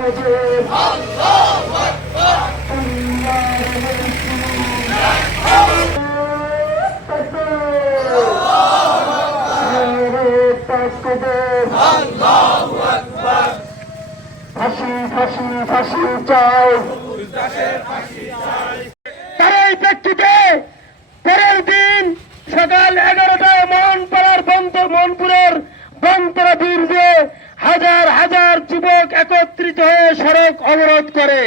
ফাঁসি ফাঁসি ফাঁসি চাই। তার প্রেক্ষিতে পরের দিন সকাল 11টায় মোহনপুরের বনপাড়া ব্রিজে হাজার হাজার যুবক একত্রিত হয়ে সড়ক অবরোধ করে।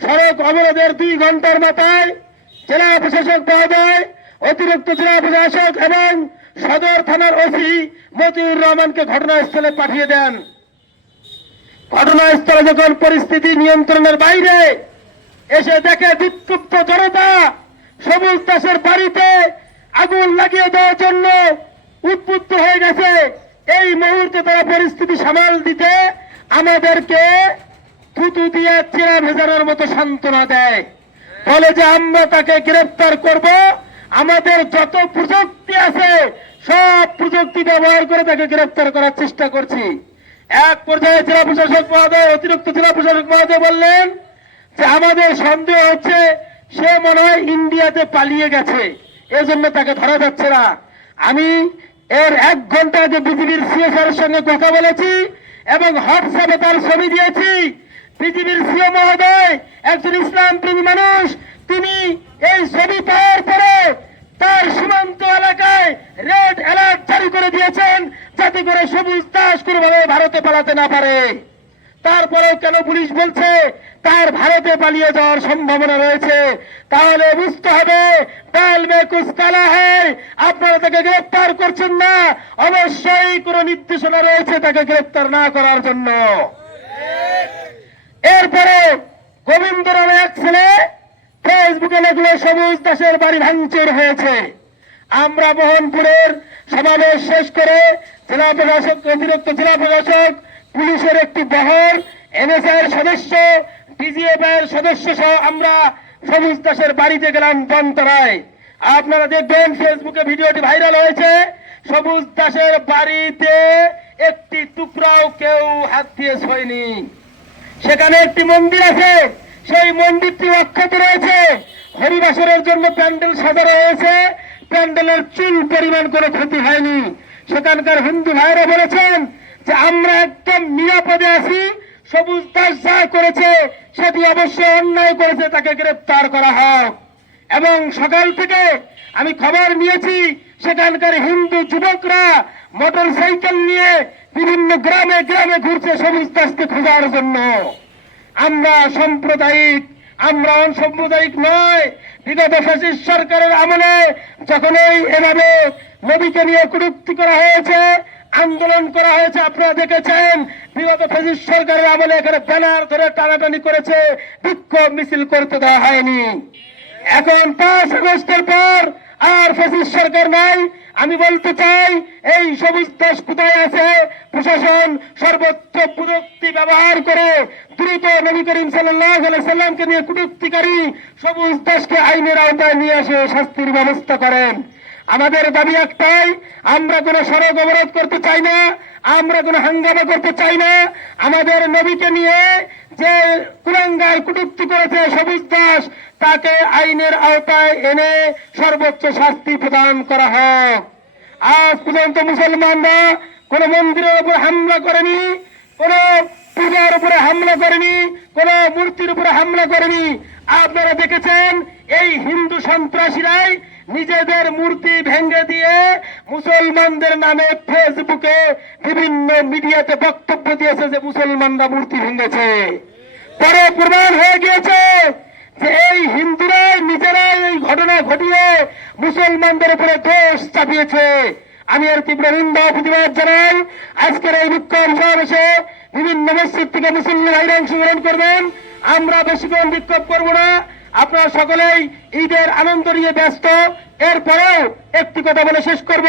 সড়ক অবরোধের 2 ঘন্টার মাথায় জেলা প্রশাসক মহোদয়, অতিরিক্ত জেলা প্রশাসক এবং সদর থানার ওসি মতিউর রহমানকে ঘটনাস্থলে পাঠিয়ে দেন। ঘটনাস্থলে যখন পরিস্থিতি নিয়ন্ত্রণের বাইরে এসে দেখে বিক্ষুব্ধ জনতা সবুজ দাসের বাড়িতে আগুন লাগিয়ে দেওয়ার জন্য উদ্বুদ্ধ হয়ে গেছে, এই মুহূর্তে তারা পরিস্থিতি সামাল দিতে আমাদেরকে থুতু দিয়ে চেরা ভেজানোর মতো সান্ত্বনা দেয়, বলে যে আমরা তাকে গ্রেফতার করব, আমাদের যত প্রযুক্তি আছে সব প্রযুক্তি ব্যবহার করে তাকে গ্রেফতার করার চেষ্টা করছি। এক পর্যায়ে জেলা প্রশাসক মহোদয়, অতিরিক্ত জেলা প্রশাসক মহোদয় বললেন যে আমাদের সন্দেহ হচ্ছে সে মনে হয় ইন্ডিয়াতে পালিয়ে গেছে, এজন্য তাকে ধরা যাচ্ছে না। আমি এর 1 ঘন্টা আগে বিজিবির সিএসআর এর সঙ্গে কথা বলেছি এবং হোয়াটসঅ্যাপে তার ছবি দিয়েছি। বিজিবির সিও মহোদয় একজন ইসলাম প্রেমী মানুষ, তিনি এই ছবি পাওয়ার পরে তার সীমান্ত এলাকায় রেড অ্যালার্ট জারি করে দিয়েছেন যাতে করে সবুজ দাস কোনোভাবে ভারতে পালাতে না পারে। তারপরেও কেন পুলিশ বলছে তার ভারতে পালিয়ে যাওয়ার সম্ভাবনা রয়েছে? তাহলে বুঝতে হবে ডাল মে কুছ কালা হ্যায়, আপনারা তাকে গ্রেফতার করছেন না, অবশ্যই কোন নির্দেশনা রয়েছে তাকে গ্রেফতার না করার জন্য। এরপরে গোবিন্দ নামে এক ছেলে ফেসবুকে লিখলো সবুজ দাসের বাড়ি ভাঙচুর হয়েছে। আমরা মোহনপুরের সমাবেশ শেষ করে জেলা প্রশাসক, অতিরিক্ত জেলা প্রশাসক, পুলিশের একটি বহর, এনএসআই এর সদস্য, ডিজিএফ এর সদস্য সহ আমরা সবুজ দাসের বাড়িতে গেলাম বনতরায়। আপনারা দেখবেন ফেসবুকে ভিডিওটি ভাইরাল হয়েছে। সবুজ দাসের বাড়িতে একটি টুকরাও কেউ হাত দিয়ে ছোঁয়নি। সেখানে একটি মন্দির আছে, সেই মন্দিরটি অক্ষত রয়েছে। হরিবাসরের জন্য প্যান্ডেল সাজানো হয়েছে, প্যান্ডেলের চুল পরিমাণ কোনো ক্ষতি হয়নি। সেখানকার হিন্দু ভাইরা বলেছেন যে আমরা একদম নিরাপদে আছি, সবুজ দাস যা করেছে সেটি অবশ্যই অন্যায় করেছে, তাকে গ্রেফতার করা হোক। এবং সকাল থেকে আমি খবর নিয়েছি সেখানকার হিন্দু যুবকরা মোটর সাইকেল নিয়ে বিভিন্ন গ্রামে গ্রামে ঘুরছে সবুজ দাসকে খোঁজার জন্য। আমরা সাম্প্রদায়িক, আমরা অসাম্প্রদায়িক নয়। বিগত ফ্যাসিস্ট সরকারের আমলে যখন এভাবে নবীকে নিয়ে কটূক্তি করা হয়েছে, আন্দোলন করা হয়েছে, আপনারা দেখেছেন বিগত ফ্যাসিস্ট সরকারের আমলে এখানে ব্যানার ধরে টানাটানি করেছে, বিক্ষোভ মিছিল করতে দেওয়া হয়নি। এখন 5 আগস্টের পর আর ফ্যাসিস্ট সরকার নাই। আমি বলতে চাই এই সবুজ দাস কোথায় আছে? প্রশাসন সর্বোচ্চ প্রযুক্তি ব্যবহার করে দ্রুত নবী করিম সাল্লাল্লাহু আলাইহি সাল্লামকে নিয়ে কটূক্তিকারী সবুজ দাসকে আইনের আওতায় নিয়ে এসে শাস্তির ব্যবস্থা করেন। আমাদের দাবি একটাই, আমরা কোনো সড়ক অবরোধ করতে চাই না, আমরা কোনো হাঙ্গামা করতে চাই না। আমাদের নবীকে নিয়ে যে কুলাঙ্গার কটূক্তি করেছে সবুজ দাস, তাকে আইনের আওতায় এনে সর্বোচ্চ শাস্তি প্রদান করা হোক। আজ পর্যন্ত মুসলমানরা কোন মন্দিরের উপর হামলা করেনি, কোন পূজার উপরে হামলা করেনি, কোন মূর্তির উপরে হামলা করেনি। আপনারা দেখেছেন এই হিন্দু সন্ত্রাসীরাই নিজেদের মূর্তি ভেঙে দিয়ে মুসলমানদের নামে ফেসবুকে বিভিন্ন মিডিয়াতে বক্তব্য দিয়েছে যে মুসলমানরা মূর্তি ভেঙেছে। পরে প্রমাণ হয়ে গিয়েছে যে এই হিন্দুরাই নিজেরাই এই ঘটনা ঘটিয়ে মুসলমানদের উপরে দোষ চাপিয়েছে। আমি এর তীব্র নিন্দা প্রতিবাদ জানাই। আজকের এই বিক্ষোভ সমাবেশে বিভিন্ন মসজিদ থেকে মুসলিম ভাইরা অংশগ্রহণ করবেন। আমরা বেশিক্ষণ বিক্ষোভ করব না, আপনারা সকলেই ঈদের আনন্দ নিয়ে ব্যস্ত। এরপরেও একটি কথা বলে শেষ করব,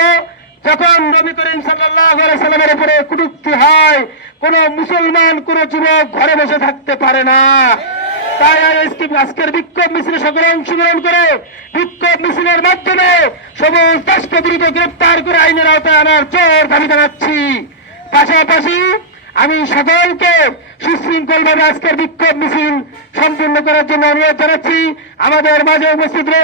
যখন নবী করিম সাল্লাল্লাহু আলাইহি সাল্লামের উপরে কটূক্তি হয়, কোন মুসলমান কোন যুবক ঘরে বসে থাকতে পারে না। তাই আজকের বিক্ষোভ মিছিলে সকলে অংশগ্রহণ করে বিক্ষোভ মিছিলের মাধ্যমে সবুজ দাসকে দ্রুত গ্রেপ্তার করে আইনের আওতায় আনার জোর দাবি জানাচ্ছি। পাশাপাশি আমি সকলকে সুশৃঙ্খলভাবে আজকের বিক্ষোভ মিছিল সম্পূর্ণ করার জন্য অনুরোধ জানাচ্ছি। আমাদের মাঝে উপস্থিত রয়েছে